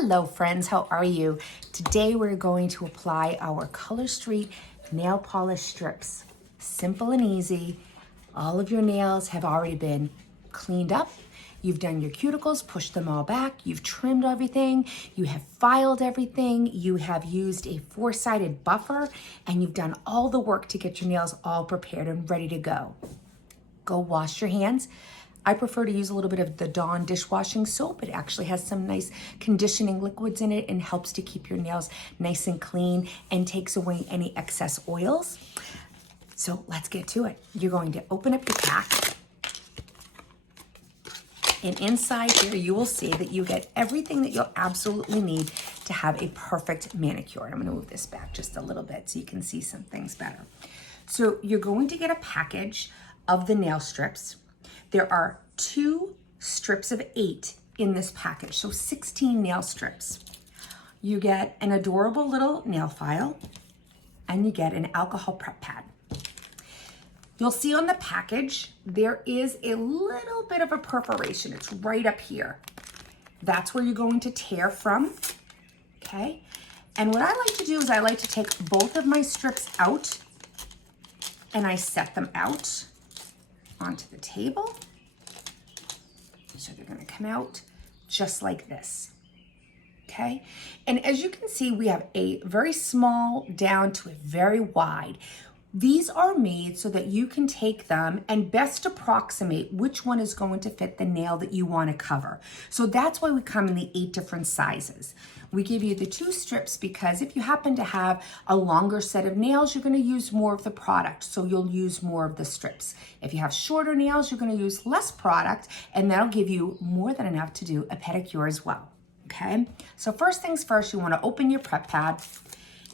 Hello friends, how are you? Today we're going to apply our Color Street nail polish strips. Simple and easy. All of your nails have already been cleaned up. You've done your cuticles, pushed them all back. You've trimmed everything. You have filed everything. You have used a four-sided buffer, and you've done all the work to get your nails all prepared and ready to go. Go wash your hands. I prefer to use a little bit of the Dawn dishwashing soap. It actually has some nice conditioning liquids in it and helps to keep your nails nice and clean and takes away any excess oils. So let's get to it. You're going to open up your pack. And inside here, you will see that you get everything that you'll absolutely need to have a perfect manicure. I'm gonna move this back just a little bit so you can see some things better. So you're going to get a package of the nail strips. There are 2 strips of 8 in this package, so 16 nail strips. You get an adorable little nail file, and you get an alcohol prep pad. You'll see on the package, there is a little bit of a perforation. It's right up here. That's where you're going to tear from, okay? And what I like to do is I like to take both of my strips out, and I set them out onto the table. So they're gonna come out just like this, okay? And as you can see, we have a very small down to a very wide. These are made so that you can take them and best approximate which one is going to fit the nail that you want to cover. So that's why we come in the 8 different sizes. We give you the 2 strips because if you happen to have a longer set of nails, you're going to use more of the product, so you'll use more of the strips. If you have shorter nails, you're going to use less product, and that'll give you more than enough to do a pedicure as well, okay? So first things first, you want to open your prep pad.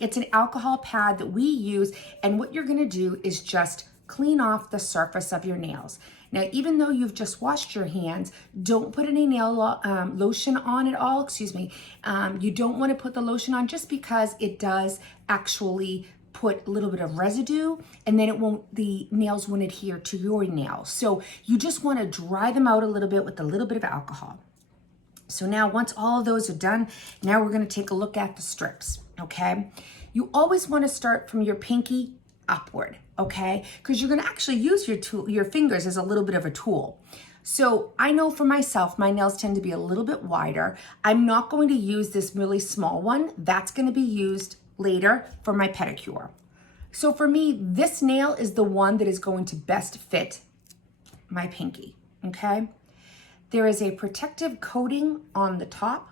It's an alcohol pad that we use, and what you're gonna do is just clean off the surface of your nails. Now, even though you've just washed your hands, don't put any nail lotion on at all, You don't wanna put the lotion on just because it does actually put a little bit of residue, and then the nails won't adhere to your nails. So you just wanna dry them out a little bit with a little bit of alcohol. So now once all of those are done, now we're gonna take a look at the strips, okay? You always wanna start from your pinky upward, okay? Because you're gonna actually use your fingers as a little bit of a tool. So I know for myself, my nails tend to be a little bit wider. I'm not going to use this really small one. That's gonna be used later for my pedicure. So for me, this nail is the one that is going to best fit my pinky, okay? There is a protective coating on the top,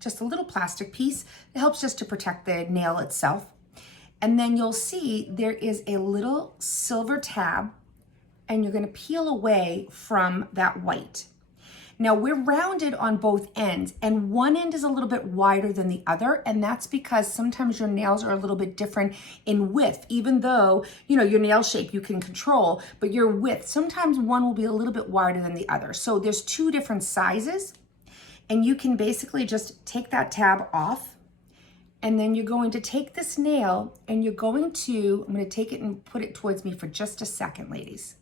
just a little plastic piece that helps just to protect the nail itself. And then you'll see there is a little silver tab, and you're gonna peel away from that white. Now we're rounded on both ends, and one end is a little bit wider than the other, and that's because sometimes your nails are a little bit different in width, even though, your nail shape you can control, but your width, sometimes one will be a little bit wider than the other. So there's 2 different sizes, and you can basically just take that tab off, and then you're going to take this nail, and I'm gonna take it and put it towards me for just a second, ladies,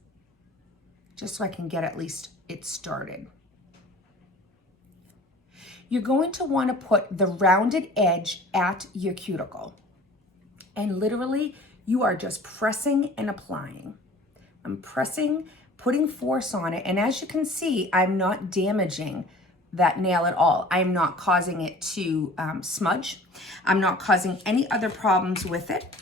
just so I can get at least it started. You're going to want to put the rounded edge at your cuticle. And literally, you are just pressing and applying. I'm pressing, putting force on it. And as you can see, I'm not damaging that nail at all. I'm not causing it to smudge. I'm not causing any other problems with it.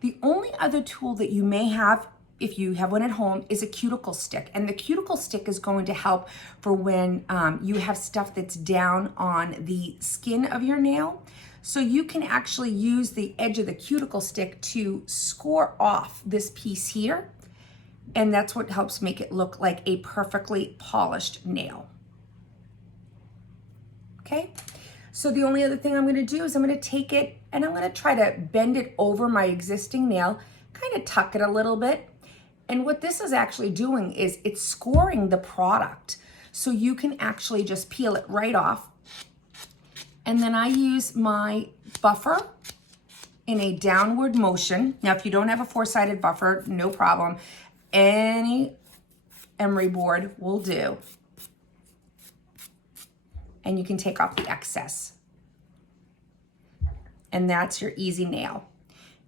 The only other tool that you may have, if you have one at home, is a cuticle stick. And the cuticle stick is going to help for when you have stuff that's down on the skin of your nail. So you can actually use the edge of the cuticle stick to score off this piece here. And that's what helps make it look like a perfectly polished nail. Okay? So the only other thing I'm gonna do is I'm gonna take it and I'm gonna try to bend it over my existing nail, kind of tuck it a little bit. And what this is actually doing is it's scoring the product. So you can actually just peel it right off. And then I use my buffer in a downward motion. Now, if you don't have a 4-sided buffer, no problem. Any emery board will do. And you can take off the excess. and that's your easy nail.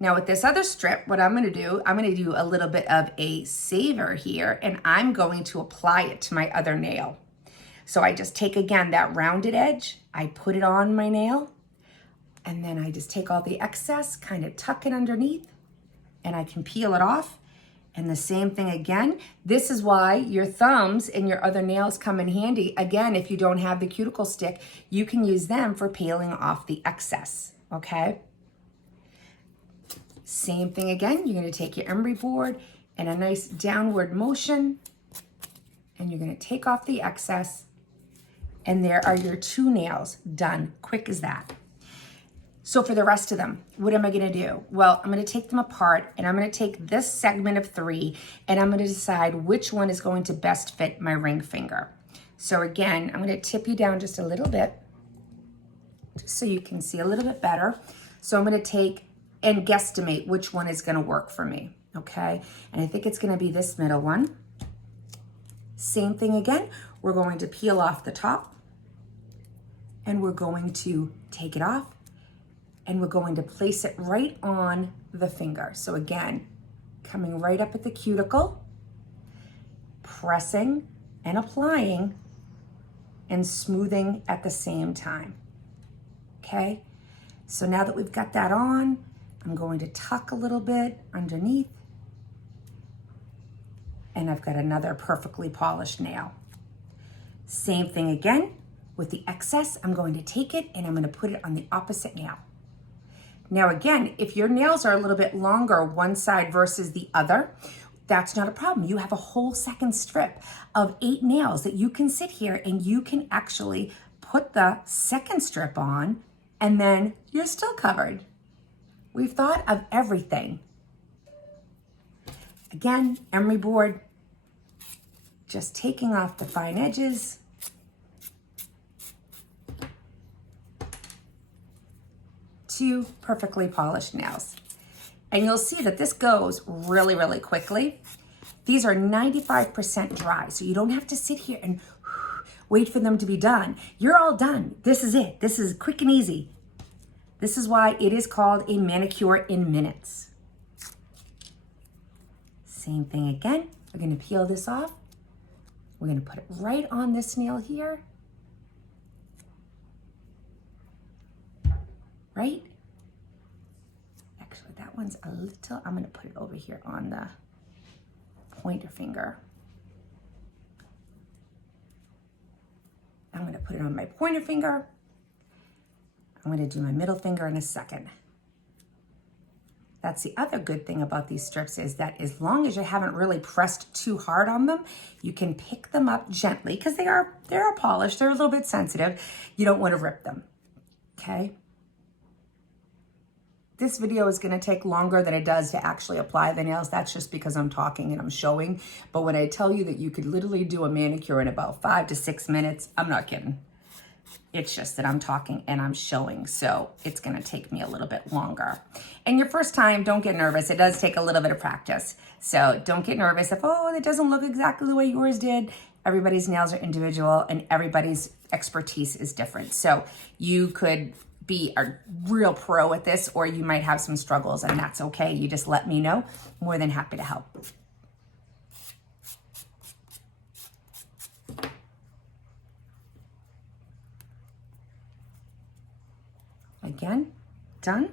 Now with this other strip, what I'm gonna do a little bit of a saver here, and I'm going to apply it to my other nail. So I just take, again, that rounded edge, I put it on my nail, and then I just take all the excess, kind of tuck it underneath, and I can peel it off. And the same thing again. This is why your thumbs and your other nails come in handy. Again, if you don't have the cuticle stick, you can use them for peeling off the excess, okay? Same thing again. You're gonna take your emery board and a nice downward motion, and you're gonna take off the excess, and there are your 2 nails done. Quick as that. So for the rest of them, what am I gonna do? Well, I'm gonna take them apart, and I'm gonna take this segment of 3, and I'm gonna decide which one is going to best fit my ring finger. So again, I'm gonna tip you down just a little bit, just so you can see a little bit better. So I'm gonna take and guesstimate which one is gonna work for me, okay? And I think it's gonna be this middle one. Same thing again, we're going to peel off the top, and we're going to take it off, and we're going to place it right on the finger. So again, coming right up at the cuticle, pressing and applying and smoothing at the same time, okay? So now that we've got that on, I'm going to tuck a little bit underneath, and I've got another perfectly polished nail. Same thing again, with the excess, I'm going to take it and I'm going to put it on the opposite nail. Now again, if your nails are a little bit longer one side versus the other, that's not a problem. You have a whole second strip of 8 nails that you can sit here and you can actually put the second strip on, and then you're still covered. We've thought of everything. Again, emery board, just taking off the fine edges. Two perfectly polished nails. And you'll see that this goes really, really quickly. These are 95% dry, so you don't have to sit here and wait for them to be done. You're all done. This is it. This is quick and easy. This is why it is called a manicure in minutes. Same thing again. We're gonna peel this off. We're gonna put it right on this nail here. Right? Actually, that one's a little, I'm gonna put it over here on the pointer finger. I'm gonna put it on my pointer finger. I'm gonna do my middle finger in a second. That's the other good thing about these strips, is that as long as you haven't really pressed too hard on them, you can pick them up gently, because they are polished, they're a little bit sensitive. You don't wanna rip them, okay? This video is gonna take longer than it does to actually apply the nails. That's just because I'm talking and I'm showing. But when I tell you that you could literally do a manicure in about 5 to 6 minutes, I'm not kidding. It's just that I'm talking and I'm showing, so it's gonna take me a little bit longer. And your first time, don't get nervous. It does take a little bit of practice. So don't get nervous if, oh, it doesn't look exactly the way yours did. Everybody's nails are individual and everybody's expertise is different. So you could be a real pro at this, or you might have some struggles, and that's okay. You just let me know. More than happy to help. Again, done.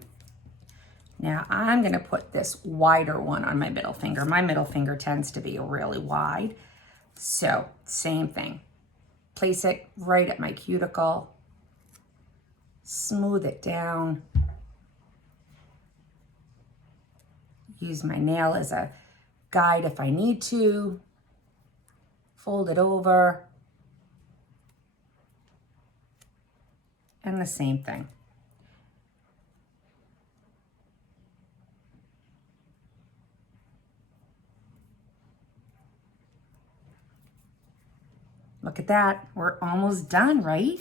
Now I'm gonna put this wider one on my middle finger. My middle finger tends to be really wide. So same thing. Place it right at my cuticle. Smooth it down. Use my nail as a guide if I need to. Fold it over. And the same thing. Look at that, we're almost done, right?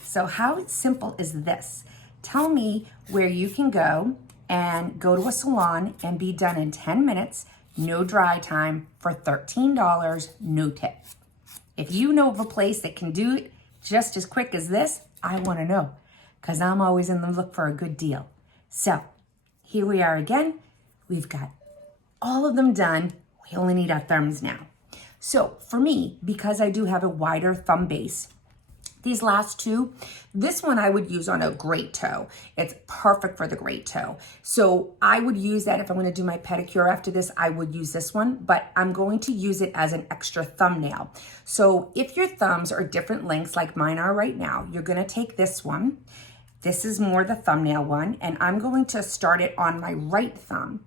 So how simple is this? Tell me where you can go and go to a salon and be done in 10 minutes, no dry time, for $13, no tip. If you know of a place that can do it just as quick as this, I wanna know. because I'm always in the look for a good deal. So here we are again. We've got all of them done. We only need our thumbs now. So for me, because I do have a wider thumb base, these last two, this one I would use on a great toe. It's perfect for the great toe. So I would use that if I'm going to do my pedicure after this, I would use this one, but I'm going to use it as an extra thumbnail. So if your thumbs are different lengths like mine are right now, you're going to take this one. This is more the thumbnail one, and I'm going to start it on my right thumb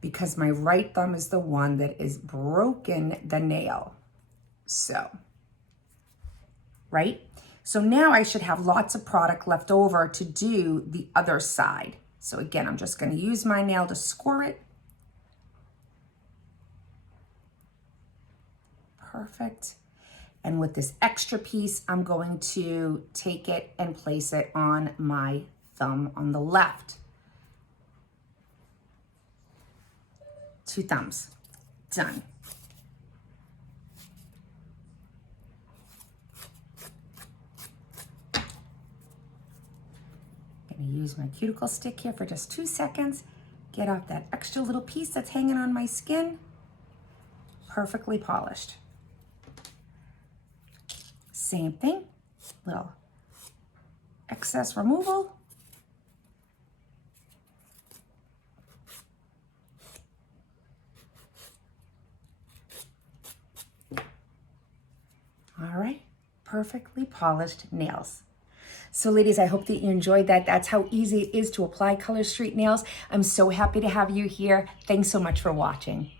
because my right thumb is the one that is broken the nail. So, right? So now I should have lots of product left over to do the other side. So again, I'm just going to use my nail to score it. Perfect. And with this extra piece, I'm going to take it and place it on my thumb on the left. 2 thumbs. Done. Use my cuticle stick here for just 2 seconds. Get off that extra little piece that's hanging on my skin. Perfectly polished. Same thing, little excess removal. All right, perfectly polished nails. So ladies, I hope that you enjoyed that. That's how easy it is to apply Color Street nails. I'm so happy to have you here. Thanks so much for watching.